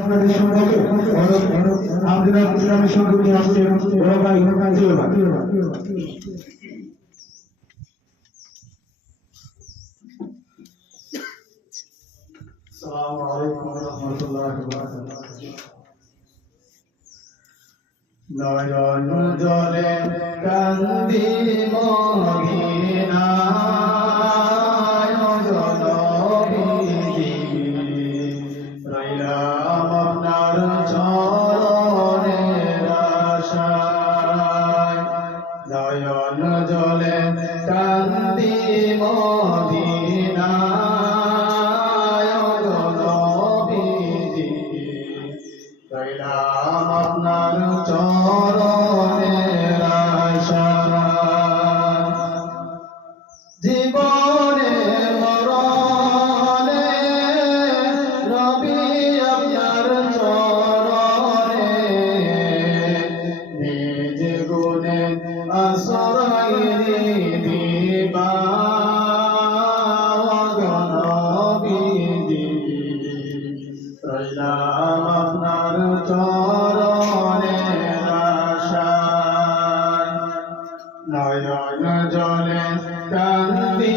আপনাদের সম্পর্কে আমাদের ইসলামের সম্পর্কে আসছে বড় ভাই আসসালামু আলাইকুম ওয়া রাহমাতুল্লাহি ওয়া বারাকাতুহু। নয়ন জলে কান্দি মদিনায় জনবিধি রইলাম আপনার চরণের আশায়। নয়ন জলে কান্দি মদিনায় জনবিধি রইলাম আপনার চরণের আশায়। জীবনে মরণে রবি আপনার চরণে নিজ গুণে আশ্রয় দিবা নবীজি রইলাম আপনার চরণের আশায়। নয়ন জলে কান্দি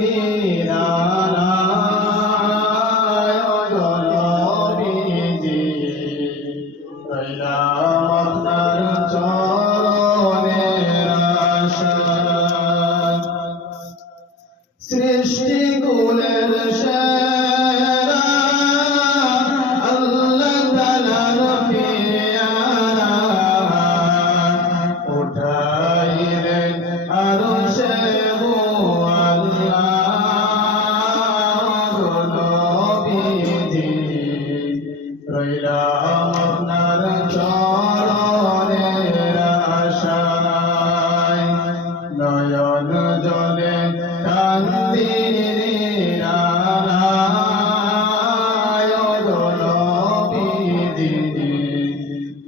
নিরালায় নবীজি রইলাম আপনার চরণের আশায়। সৃষ্টি কুলের সেরা আল্লাহ তাআলার পেয়ারা উঠাইলেন আরশে আল্লাহ নবীজি রইলাম আপনার চরণের আশায়। নয়ন জলে কান্দি নিরালায় নবীজি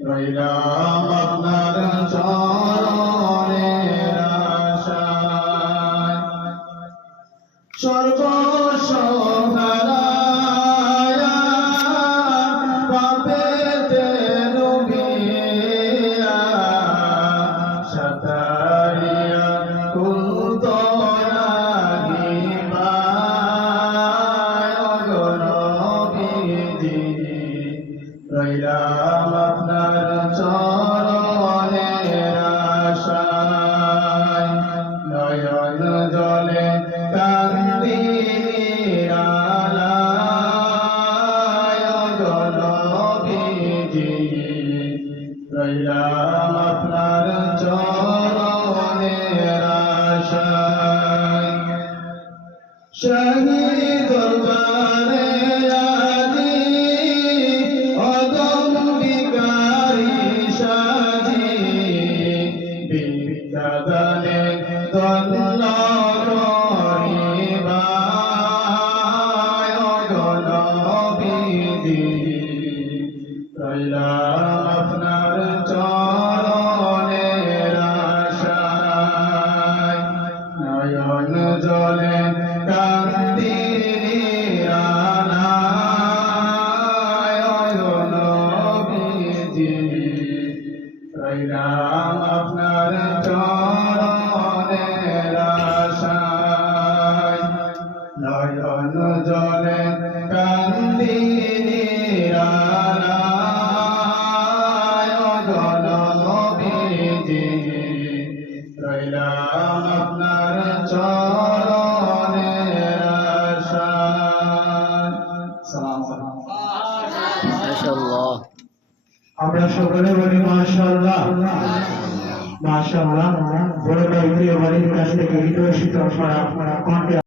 রইলাম আপনার চরণের আশায়। সর্বসহারায়া পাপেতে ডুবিয়া সাতারিয়া রইলাম আপনার চরণের আশায়। নয়ন জলে কান্দি নিরালায় নবীজি রইলাম আপনার চরণের আশায়। শাহী দরবারে আজি অদম বিকারি সাজি বিদ্যাদানে দন্ন করিবায় নবীজি রইলাম আপনার চরণের আশায়। নয়ন জলে কান্দি নিরালায় নবীজি রইলাম আপনার চরণের আশায়। নয়ন জলে কান্দি নিরালায় নবীজি রইলাম আপনার চরণের আশায়। সালাম মাশাআল্লাহ। আমরা সকলে বলি মাশাআল্লাহ মাশাআল্লাহ। বড় ভাই প্রিয় বাড়ির কাছ থেকে ঈদ শীতল করা